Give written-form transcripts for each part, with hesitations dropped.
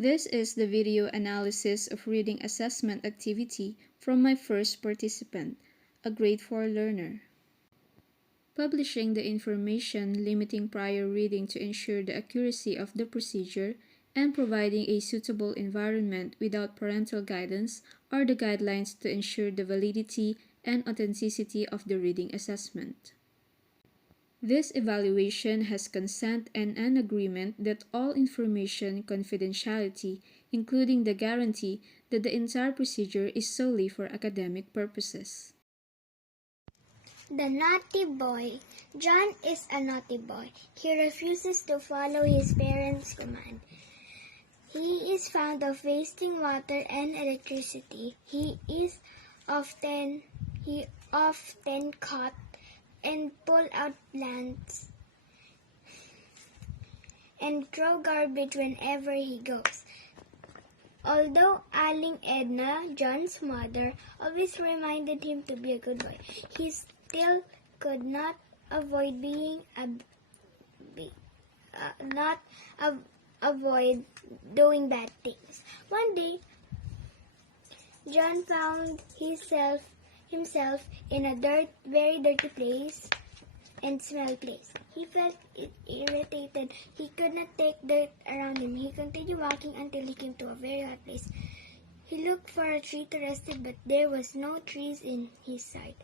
This is the video analysis of reading assessment activity from my first participant, a grade 4 learner. Publishing the information limiting prior reading to ensure the accuracy of the procedure and providing a suitable environment without parental guidance are the guidelines to ensure the validity and authenticity of the reading assessment. This evaluation has consent and an agreement that all information confidentiality, including the guarantee that the entire procedure is solely for academic purposes. The naughty boy. John is a naughty boy. He refuses to follow his parents' command. He is fond of wasting water and electricity. He often cut and pull out plants and throw garbage whenever he goes. Although Aling Edna, John's mother, always reminded him to be a good boy, he still could not avoid doing bad things. One day, John found himself in a very dirty place and smell place. He felt irritated. He could not take dirt around him. He continued walking until he came to a very hot place. He looked for a tree to rest it, but there was no trees in his sight.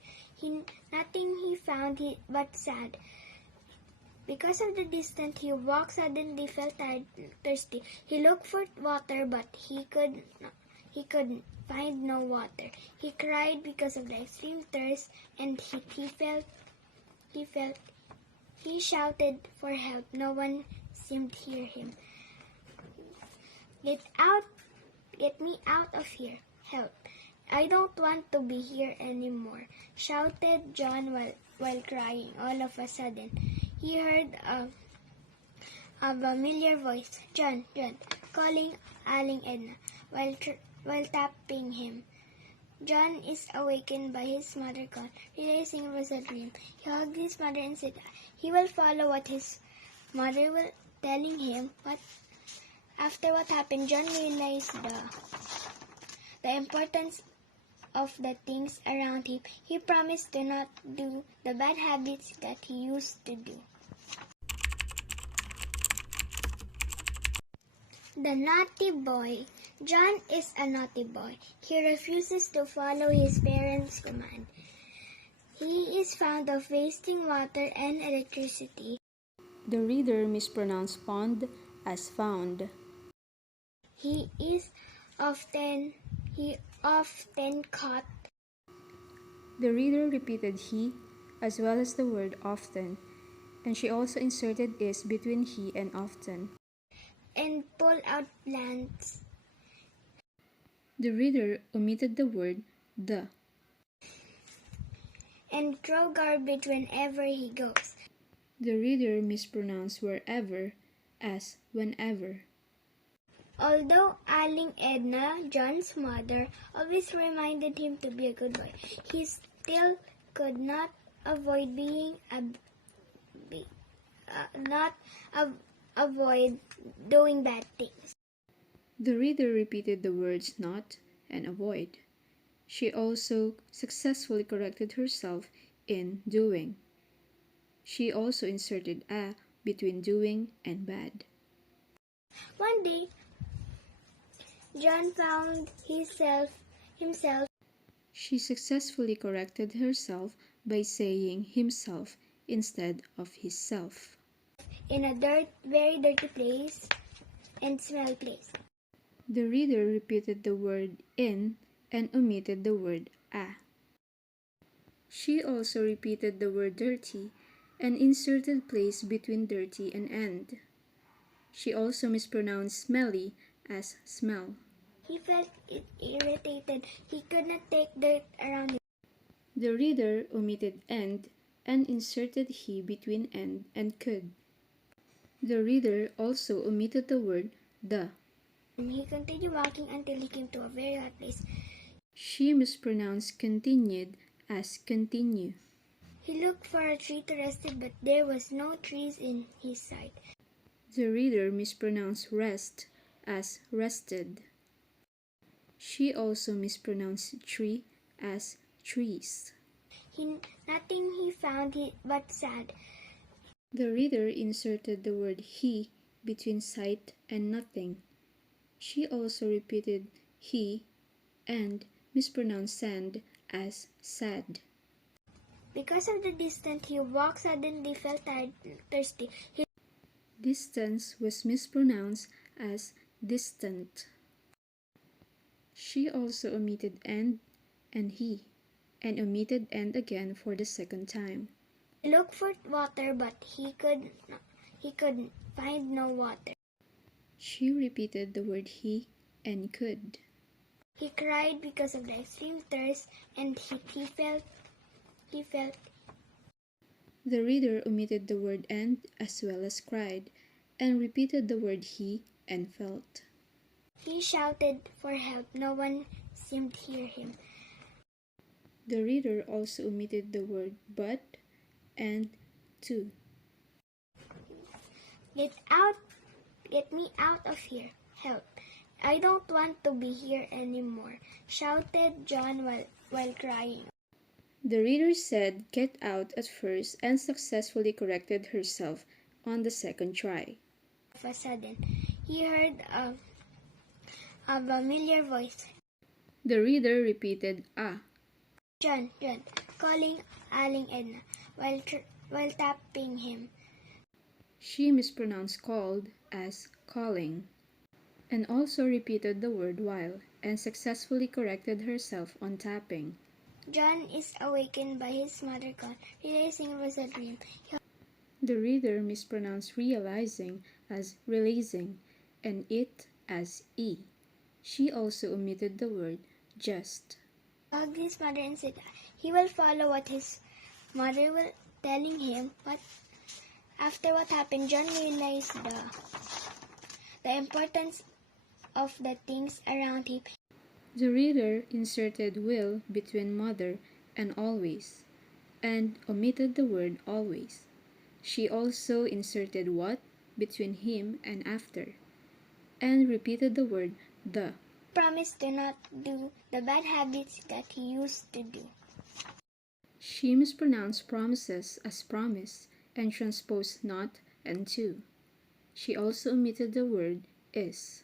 Nothing he found but sand. Because of the distance he walked, suddenly felt tired, thirsty. He looked for water, but he couldn't find no water. He cried because of the extreme thirst, and he shouted for help. No one seemed to hear him. Get me out of here. Help. I don't want to be here anymore, shouted John while crying. All of a sudden, he heard a familiar voice, John, calling Aling Edna while tapping him. John is awakened by his mother call, realizing it was a dream. He hugged his mother and said he will follow what his mother was telling him. But after what happened, John realized the importance of the things around him. He promised to not do the bad habits that he used to do. The naughty boy. John is a naughty boy. He refuses to follow his parents' command. He is fond of wasting water and electricity. The reader mispronounced pond as found. He often cut. The reader repeated he as well as the word often, and she also inserted is between he and often. And pull out plants. The reader omitted the word the. And throw garbage whenever he goes. The reader mispronounced wherever as whenever. Although Aling Edna, John's mother, always reminded him to be a good boy, he still could not avoid doing bad things. The reader repeated the words not and avoid. She also successfully corrected herself in doing. She also inserted a between doing and bad. One day, John found himself. She successfully corrected herself by saying himself instead of himself. In a very dirty place and smell place. The reader repeated the word in and omitted the word a. She also repeated the word dirty and inserted place between dirty and end. She also mispronounced smelly as smell. He felt irritated. He could not take dirt around him. The reader omitted end and inserted he between end and could. The reader also omitted the word the. He continued walking until he came to a very hot place. She mispronounced continued as continue. He looked for a tree to rest it, but there was no trees in his sight. The reader mispronounced rest as rested. She also mispronounced tree as trees. Nothing he found but sad. The reader inserted the word he between sight and nothing. She also repeated he and mispronounced sand as sad. Because of the distance he walked, suddenly felt tired, thirsty. Distance was mispronounced as distant. She also omitted and he, and omitted and again for the second time. He looked for water, but he couldn't find no water. She repeated the word he and could. He cried because of the extreme thirst, and he felt. The reader omitted the word and as well as cried, and repeated the word he and felt. He shouted for help. No one seemed to hear him. The reader also omitted the word but and to. Get me out of here. Help. I don't want to be here anymore, shouted John while crying. The reader said get out at first and successfully corrected herself on the second try. Of a sudden, he heard a familiar voice. The reader repeated ah. John, calling Aling Edna while tapping him. She mispronounced called as calling, and also repeated the word while and successfully corrected herself on tapping. John is awakened by his mother call, realizing it was a dream. The reader mispronounced realizing as releasing and it as e. She also omitted the word just. He hugged his mother and said he will follow what his mother was telling him, but after what happened, John realized the importance of the things around him. The reader inserted will between mother and always, and omitted the word always. She also inserted what between him and after, and repeated the word the. Promised to not do the bad habits that he used to do. She mispronounced promises as promise and transposed not and to. She also omitted the word is.